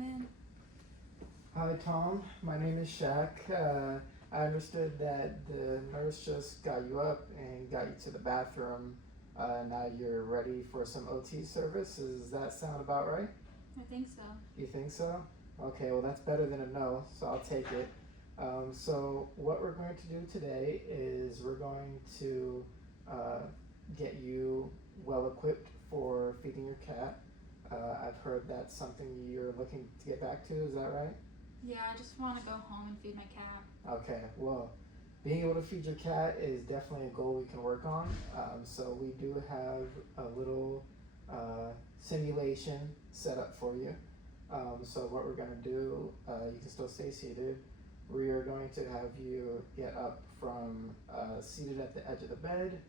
come in. Hi, Tom. My name is Shaq. I understood that the nurse just got you up and got you to the bathroom. Now you're ready for some OT service. Does that sound about right? I think so. You think so? Okay, well, that's better than a no, so I'll take it. So, what we're going to do today is we're going to uh, get you well equipped for feeding your cat. I've heard that's something you're looking to get back to, is that right? Yeah, I just want to go home and feed my cat. Okay, well, being able to feed your cat is definitely a goal we can work on. So we do have a little simulation set up for you. So what we're going to do, you can still stay seated. We are going to have you get up from seated at the edge of the bed,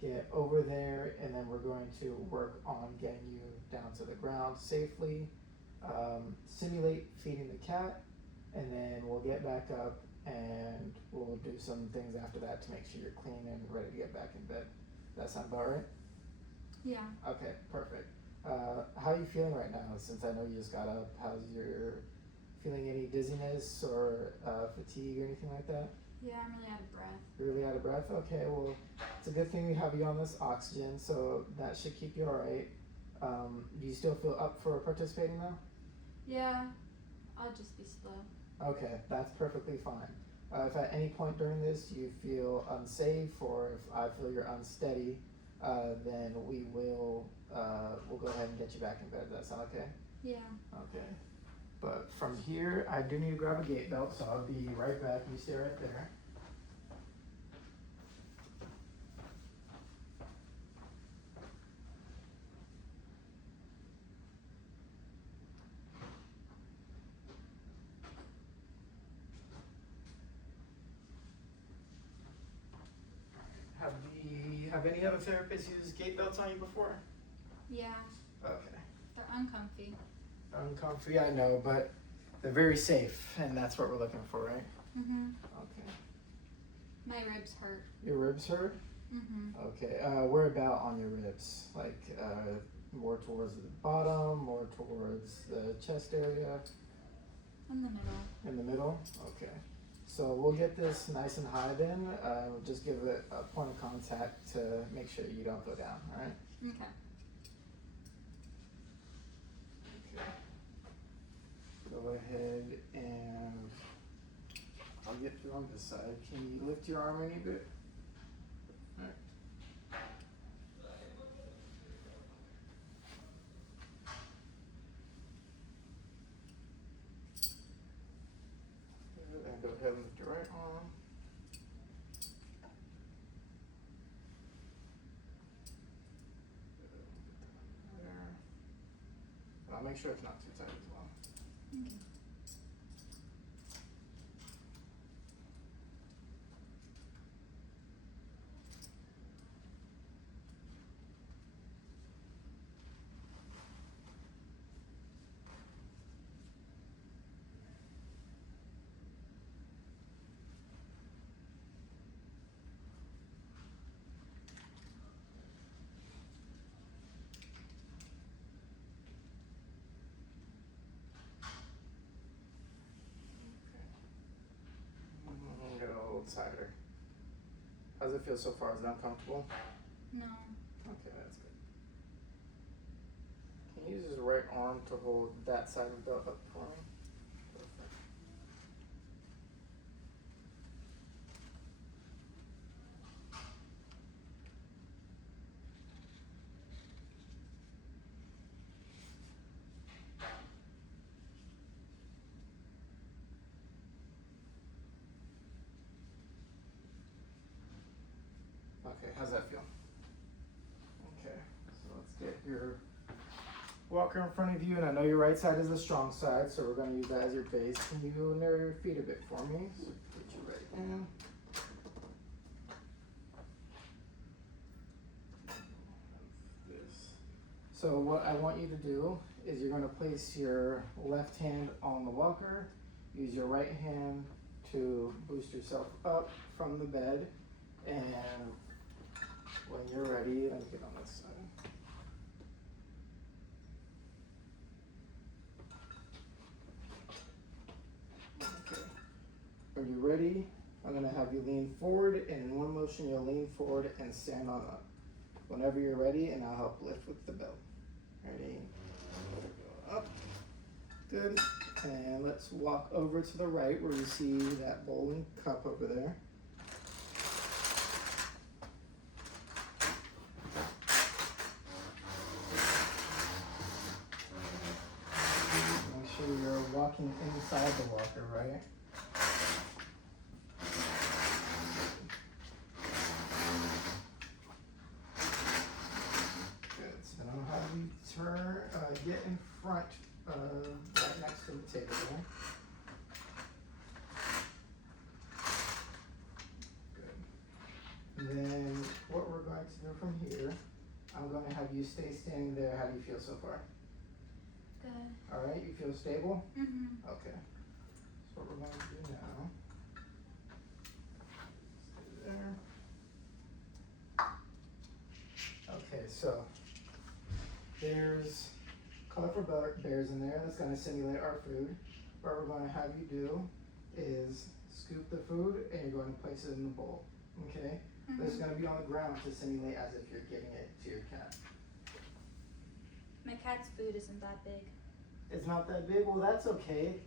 get over there, and then we're going to work on getting you down to the ground safely. Simulate feeding the cat, and then we'll get back up and we'll do some things after that to make sure you're clean and ready to get back in bed. Does that sound about right? Yeah. Okay, perfect. How are you feeling right now since I know you just got up? How's your feeling any dizziness or fatigue or anything like that? Yeah, I'm really out of breath. Really out of breath? Okay, well, it's a good thing we have you on this oxygen, so that should keep you alright. Do you still feel up for participating now? Yeah, I'll just be slow. Okay, that's perfectly fine. If at any point during this you feel unsafe or if I feel you're unsteady, then we'll go ahead and get you back in bed. Does that sound okay? Yeah. Okay. But from here, I do need to grab a gate belt, so I'll be right back. You stay right there. Have any other therapists used gate belts on you before? Yeah. Okay. They're uncomfy. Uncomfy, I know, but they're very safe, and that's what we're looking for, right? Mhm. Okay. My ribs hurt. Your ribs hurt? Mhm. Okay. Where about on your ribs? Like more towards the bottom, more towards the chest area? In the middle. In the middle? Okay. So we'll get this nice and high then. We'll just give it a point of contact to make sure you don't go down, alright? Okay. Okay. Go ahead and I'll get you on this side. Can you lift your arm any bit? Alright. And go ahead and lift your right arm. There. And I'll make sure it's not too tight as well. Okay. Get a little tighter. How's it feel so far? Is it uncomfortable? No. Okay, that's good. Can you use his right arm to hold that side of the belt up for me? Perfect. Okay, how's that feel? Okay, so let's get your walker in front of you, and I know your right side is the strong side, so we're going to use that as your base. Can you narrow your feet a bit for me? So put your right in. This. So what I want you to do is you're going to place your left hand on the walker, use your right hand to boost yourself up from the bed, and when you're ready, let me get on this side. you're ready, I'm gonna have you lean forward, and in one motion you'll lean forward and stand on up. Whenever you're ready, and I'll help lift with the belt. Ready? Go up. Good. And let's walk over to the right where you see that bowl and cup over there. Make sure you're walking inside the walker, right? Good. So now how do you get in front, right next to the table there. Good. And then what we're going to do from here, I'm going to have you stay standing there. How do you feel so far? Good. All right, you feel stable? Mm-hmm. Okay. So what we're going to do now, stay there. Okay, so there's colorful bears in there. That's going to simulate our food. What we're going to have you do is scoop the food and you're going to place it in the bowl. Okay? Mm-hmm. It's going to be on the ground to simulate as if you're giving it to your cat. My cat's food isn't that big. It's not that big? Well, that's okay.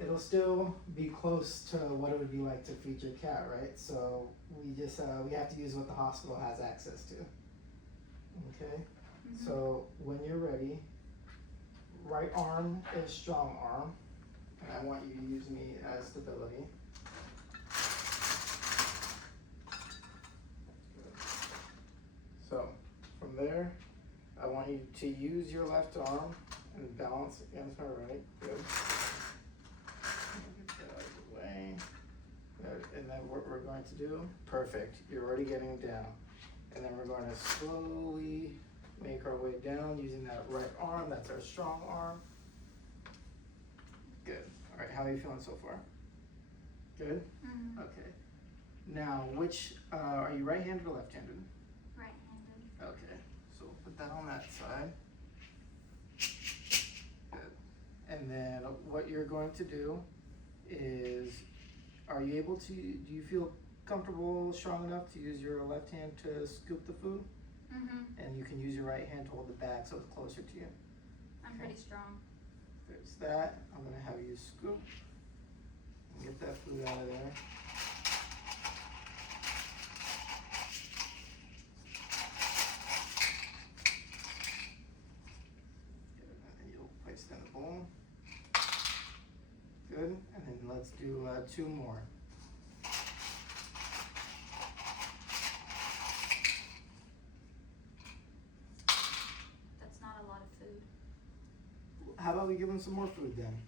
It'll still be close to what it would be like to feed your cat, right? So we just we have to use what the hospital has access to. Okay? Mm-hmm. So when you're ready, right arm is strong arm, and I want you to use me as stability. Good. So from there, I want you to use your left arm and balance against my right. Good. Get that out of the way. Good. And then what we're going to do, perfect. You're already getting down. And then we're going to slowly make our way down using that right arm. That's our strong arm. Good. All right, how are you feeling so far? Good? Mm-hmm. Okay. Now, which, are you right-handed or left-handed? Right-handed. Okay, so we'll put that on that side. Good. And then what you're going to do is, are you able to, do you feel comfortable, strong enough to use your left hand to scoop the food? Mm-hmm. And you can use your right hand to hold the bag so it's closer to you. I'm pretty strong. There's that. I'm gonna have you scoop and get that food out of there. Good, and then you'll place it in the bowl. Good, and then let's do 2 more. That's not a lot of food. How about we give them some more food then?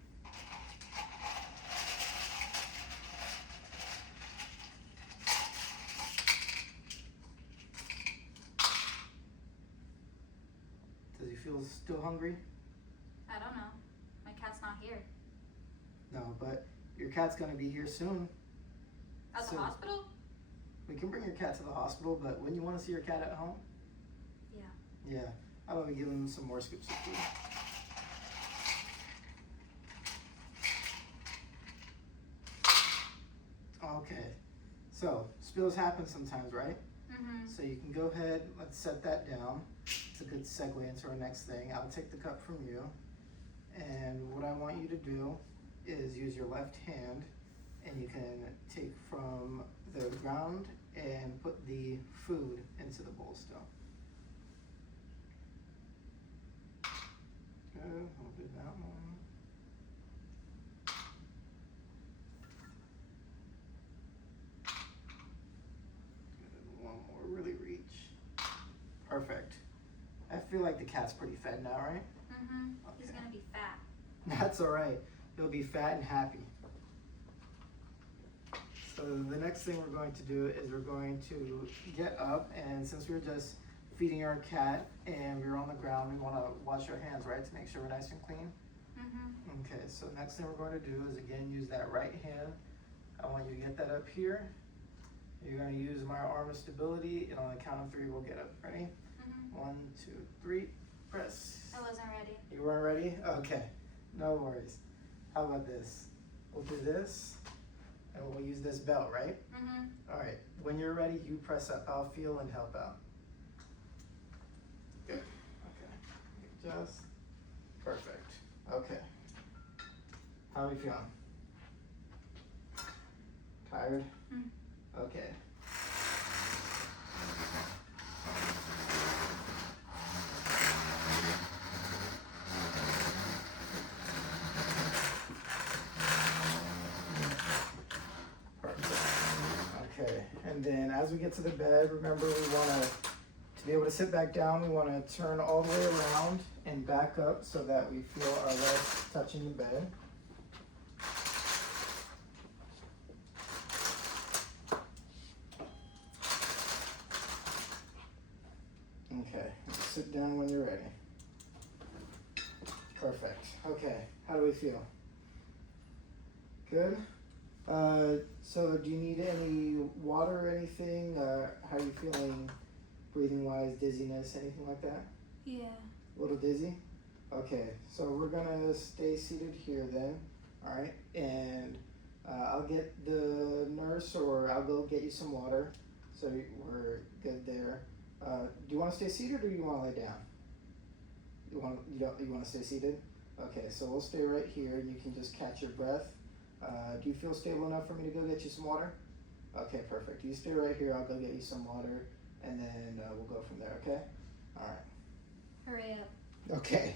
Does he feel still hungry? I don't know. My cat's not here. No, but your cat's gonna be here soon. At the hospital? We can bring your cat to the hospital, but wouldn't you want to see your cat at home? Yeah. Yeah. How about we give him some more scoops of food? Okay. So, spills happen sometimes, right? Mm-hmm. So you can go ahead, let's set that down. It's a good segue into our next thing. I'll take the cup from you. And what I want you to do is use your left hand, and you can take from the ground and put the food into the bowl still. Good, I'll do that one. Good, one more, really reach. Perfect. I feel like the cat's pretty fed now, right? Mm-hmm. Okay. He's gonna be fat. That's all right. He'll be fat and happy. So the next thing we're going to do is we're going to get up, and since we're just feeding our cat and we're on the ground, we want to wash our hands, right, to make sure we're nice and clean. Mm-hmm. Okay, so next thing we're going to do is again use that right hand. I want you to get that up here. You're going to use my arm of stability, and on the count of 3 we'll get up. Ready? Mm-hmm. 1, 2, 3, press. I wasn't ready. You weren't ready? Okay, no worries. How about this? We'll do this, and we'll use this belt, right? Mm-hmm. All right, when you're ready, you press up, I'll feel and help out. Good, okay, just perfect, okay. How are you feeling? Tired? Mm. Okay. Okay, and then as we get to the bed, remember we want to be able to sit back down, we want to turn all the way around and back up so that we feel our legs touching the bed. Okay, sit down when you're ready. Perfect. Okay, how do we feel? Good? So do you need any water or anything? How are you feeling breathing wise, dizziness, anything like that? Yeah. A little dizzy? Okay, so we're gonna stay seated here then, alright? And I'll get the nurse or I'll go get you some water. So we're good there. Do you wanna stay seated or do you wanna lay down? You wanna stay seated? Okay, so we'll stay right here. You can just catch your breath. Do you feel stable enough for me to go get you some water? Okay, perfect. You stay right here. I'll go get you some water, and then we'll go from there, okay? All right. Hurry up. Okay.